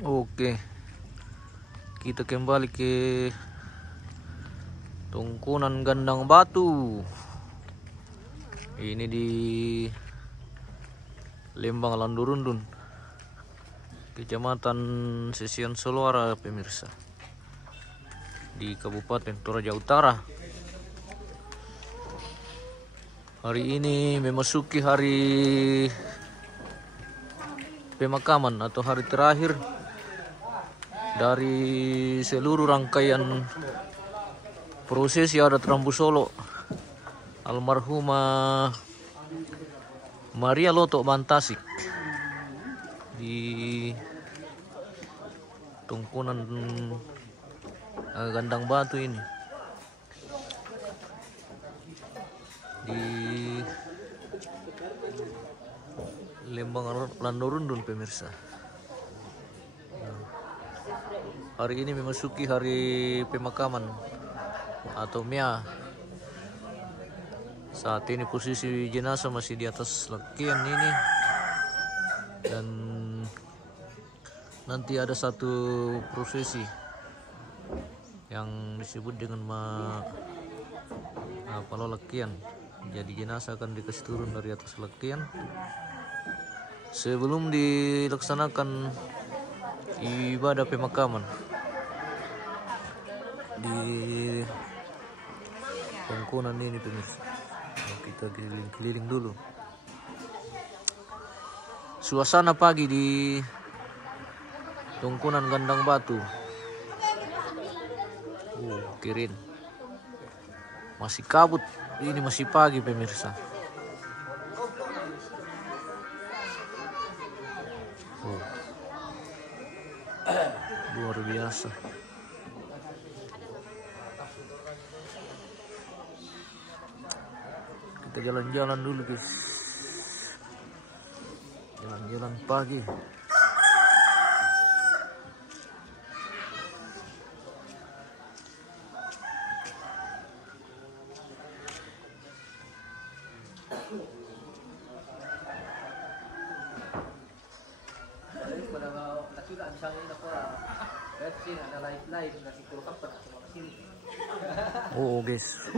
Oke, kita kembali ke Tungkunan Gandang Batu. Ini di Lembang Landurundun, Kecamatan Sesian Soluara, pemirsa, di Kabupaten Toraja Utara. Hari ini memasuki hari pemakaman atau hari terakhir dari seluruh rangkaian prosesi adat Rambu Solo almarhumah Maria Loto Bantasik di Tungkunan Gandang Batu ini, di Lembang Landurundun, pemirsa. Hari ini memasuki hari pemakaman atau MIA. Saat ini posisi jenazah masih di atas lekian ini, dan nanti ada satu prosesi yang disebut dengan lekian. Jadi jenazah akan dikasih turun dari atas lekian sebelum dilaksanakan ibadah pemakaman di Tungkunan ini, pemirsa. Kita keliling-keliling dulu. Suasana pagi di Tungkunan Gandang Batu. Keren. Masih kabut. Ini masih pagi, pemirsa. Luar biasa. Kita jalan-jalan dulu, guys. Jalan-jalan pagi. Oh, guys.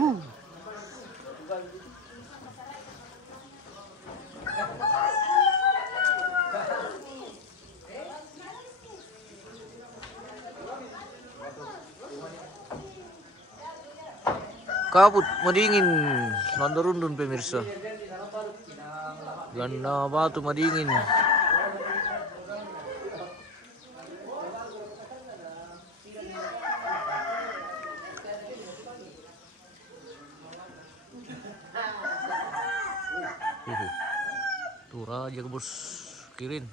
Kabut madingin, Landurundun, pemirsa. Gandang Batu madingin. Tuh aja ke bos kirin.